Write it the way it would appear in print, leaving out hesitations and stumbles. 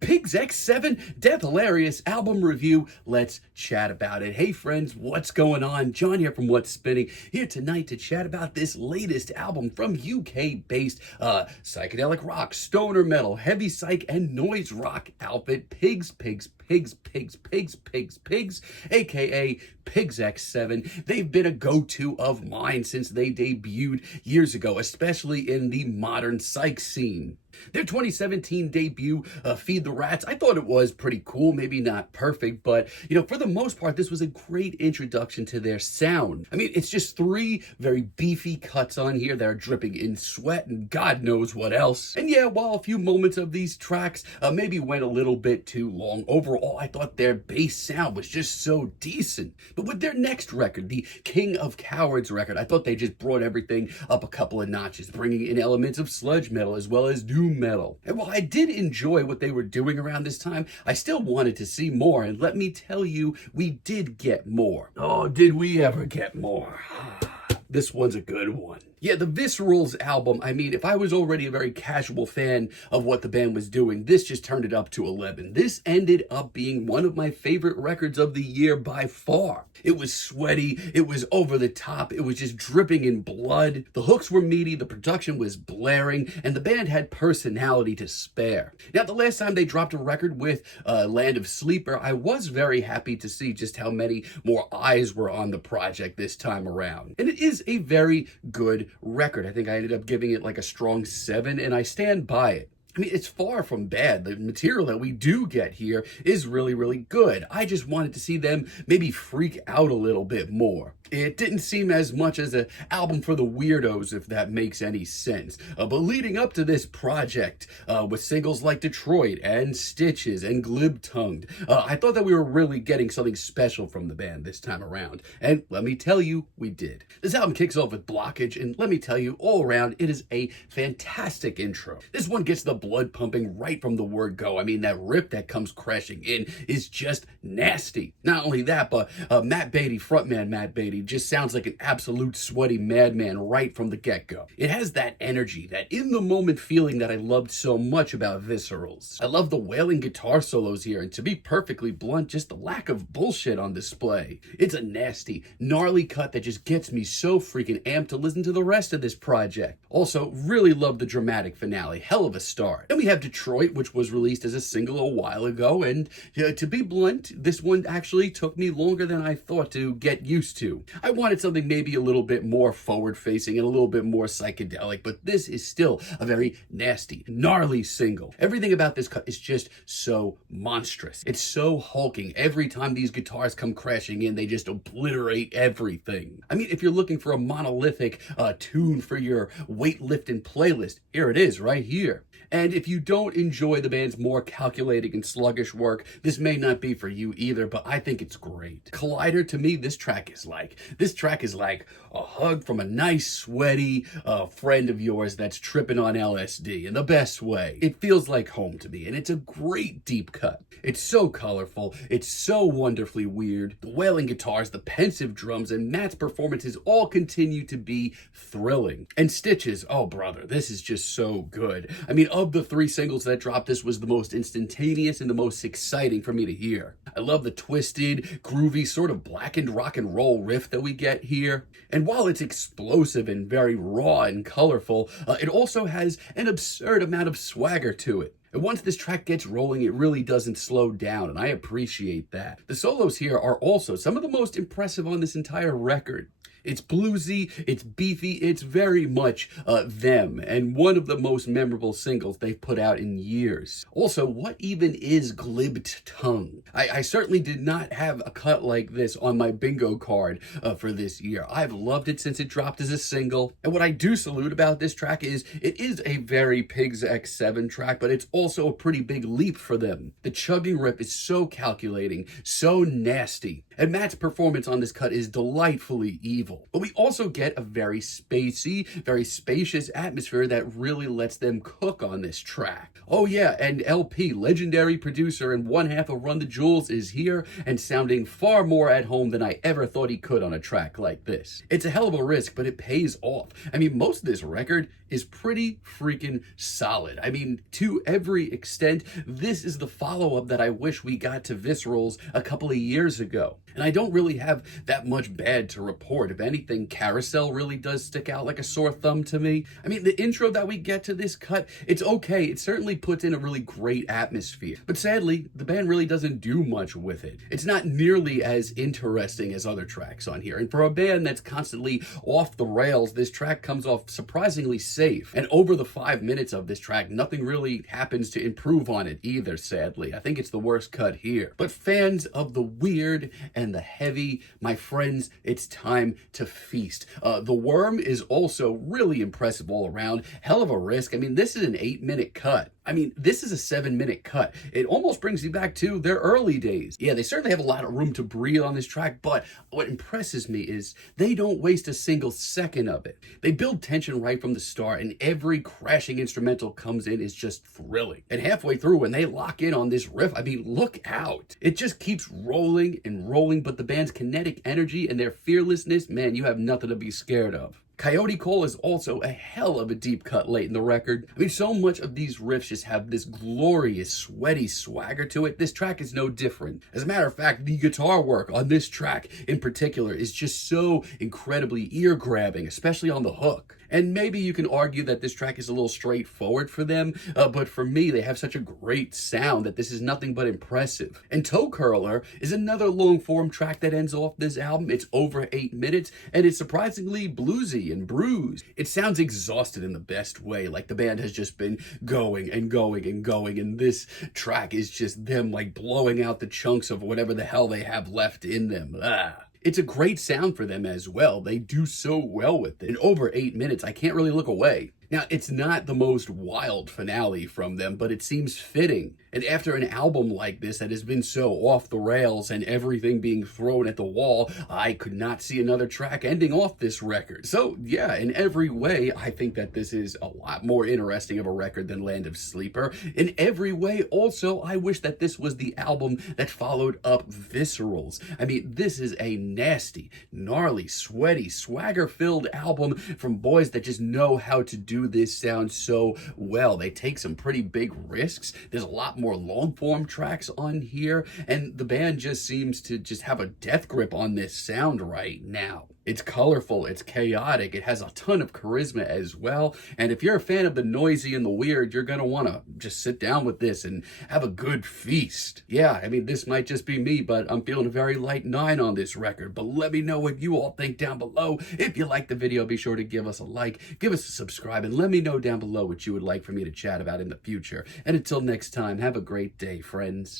Pigs X7 Death Hilarious album review. Let's chat about it. Hey friends, what's going on? John here from What's Spinning, here tonight to chat about this latest album from UK-based psychedelic rock, stoner metal, heavy psych, and noise rock outfit Pigs, aka Pigs X7. They've been a go-to of mine since they debuted years ago, especially in the modern psych scene. Their 2017 debut, Feed the Rats, I thought it was pretty cool, maybe not perfect, but, for the most part, this was a great introduction to their sound. I mean, it's just 3 very beefy cuts on here that are dripping in sweat and God knows what else. And yeah, while a few moments of these tracks maybe went a little bit too long, overall, I thought their bass sound was just so decent. But with their next record, the King of Cowards record, I thought they just brought everything up a couple of notches, bringing in elements of sludge metal as well as doom metal. And while I did enjoy what they were doing around this time, I still wanted to see more, and let me tell you, we did get more. Oh, did we ever get more? This one's a good one. Yeah, the Viscerals album, I mean, if I was already a very casual fan of what the band was doing, this just turned it up to 11. This ended up being one of my favorite records of the year by far. It was sweaty, it was over the top, it was just dripping in blood. The hooks were meaty, the production was blaring, and the band had personality to spare. Now, the last time they dropped a record with Land of Sleeper, I was very happy to see just how many more eyes were on the project this time around. And it is a very good record. I think I ended up giving it like a strong 7, and I stand by it. I mean, it's far from bad. The material that we do get here is really, really good. I just wanted to see them maybe freak out a little bit more. It didn't seem as much as an album for the weirdos, if that makes any sense. But leading up to this project, with singles like Detroit and Stitches and Glib Tongued, I thought that we were really getting something special from the band this time around. And let me tell you, we did. This album kicks off with Blockage, and let me tell you, all around, it is a fantastic intro. This one gets the blood pumping right from the word go. I mean, that rip that comes crashing in is just nasty. Not only that, but Matt Beatty, frontman Matt Beatty, just sounds like an absolute sweaty madman right from the get-go. It has that energy, that in-the-moment feeling that I loved so much about Viscerals. I love the wailing guitar solos here, and to be perfectly blunt, just the lack of bullshit on display. It's a nasty, gnarly cut that just gets me so freaking amped to listen to the rest of this project. Also, really love the dramatic finale. Hell of a start. Then we have Detroit, which was released as a single a while ago, and to be blunt, this one actually took me longer than I thought to get used to. I wanted something maybe a little bit more forward-facing and a little bit more psychedelic, but this is still a very nasty, gnarly single. Everything about this cut is just so monstrous. It's so hulking. Every time these guitars come crashing in, they just obliterate everything. I mean, if you're looking for a monolithic tune for your weightlifting playlist, here it is right here. And if you don't enjoy the band's more calculating and sluggish work, this may not be for you either, but I think it's great. Collider, to me, this track is like a hug from a nice, sweaty friend of yours that's tripping on LSD in the best way. It feels like home to me, and it's a great deep cut. It's so colorful, it's so wonderfully weird. The wailing guitars, the pensive drums, and Matt's performances all continue to be thrilling. And Stitches, oh brother, this is just so good. I mean, of the 3 singles that dropped, this was the most instantaneous and the most exciting for me to hear. I love the twisted, groovy, sort of blackened rock and roll riff that we get here. And while it's explosive and very raw and colorful, it also has an absurd amount of swagger to it. And once this track gets rolling, it really doesn't slow down, and I appreciate that. The solos here are also some of the most impressive on this entire record. It's bluesy, it's beefy, it's very much them, and one of the most memorable singles they've put out in years. Also, what even is Glib Tongue? I certainly did not have a cut like this on my bingo card for this year. I've loved it since it dropped as a single, and what I do salute about this track is it is a very Pigs X7 track, but it's also a pretty big leap for them. The chugging riff is so calculating, so nasty, And Matt's performance on this cut is delightfully evil. But we also get a very spacey, very spacious atmosphere that really lets them cook on this track. Oh yeah, and LP, legendary producer and one half of Run the Jewels, is here and sounding far more at home than I ever thought he could on a track like this. It's a hell of a risk, but it pays off. I mean, most of this record is pretty freaking solid. I mean, to every extent, this is the follow-up that I wish we got to Visceral's a couple of years ago. And I don't really have that much bad to report. If anything, Carousel really does stick out like a sore thumb to me. I mean, the intro that we get to this cut, it's okay. It certainly puts in a really great atmosphere. But sadly, the band really doesn't do much with it. It's not nearly as interesting as other tracks on here. And for a band that's constantly off the rails, this track comes off surprisingly safe. And over the 5 minutes of this track, nothing really happens to improve on it either, sadly. I think it's the worst cut here. But fans of the weird and the heavy, my friends, it's time to feast. The Wyrm is also really impressive all around. Hell of a risk. I mean, this is an 8-minute cut. I mean, this is a 7-minute cut. It almost brings me back to their early days. Yeah, they certainly have a lot of room to breathe on this track, but what impresses me is they don't waste a single second of it. They build tension right from the start, and every crashing instrumental comes in is just thrilling. And halfway through, when they lock in on this riff, I mean, look out. It just keeps rolling and rolling, but the band's kinetic energy and their fearlessness, man, you have nothing to be scared of. Coyote Call is also a hell of a deep cut late in the record. I mean, so much of these riffs just have this glorious, sweaty swagger to it. This track is no different. As a matter of fact, the guitar work on this track in particular is just so incredibly ear-grabbing, especially on the hook. And maybe you can argue that this track is a little straightforward for them, but for me, they have such a great sound that this is nothing but impressive. And Toecurler is another long-form track that ends off this album. It's over 8 minutes, and it's surprisingly bluesy and bruised. It sounds exhausted in the best way, like the band has just been going and going and going, and this track is just them like blowing out the chunks of whatever the hell they have left in them. It's a great sound for them as well. They do so well with it. In over 8 minutes, I can't really look away. Now, it's not the most wild finale from them, but it seems fitting. And after an album like this that has been so off the rails and everything being thrown at the wall, I could not see another track ending off this record. So yeah, in every way, I think that this is a lot more interesting of a record than Land of Sleeper. In every way, also, I wish that this was the album that followed up Visceral's. I mean, this is a nasty, gnarly, sweaty, swagger-filled album from boys that just know how to do this sound so well. They take some pretty big risks. There's a lot more long-form tracks on here, and the band just seems to just have a death grip on this sound right now. It's colorful, it's chaotic, it has a ton of charisma as well, and if you're a fan of the noisy and the weird, you're gonna wanna just sit down with this and have a good feast. Yeah, I mean, this might just be me, but I'm feeling a very light 9 on this record, but let me know what you all think down below. If you liked the video, be sure to give us a like, give us a subscribe, and let me know down below what you would like for me to chat about in the future. And until next time, have a great day, friends.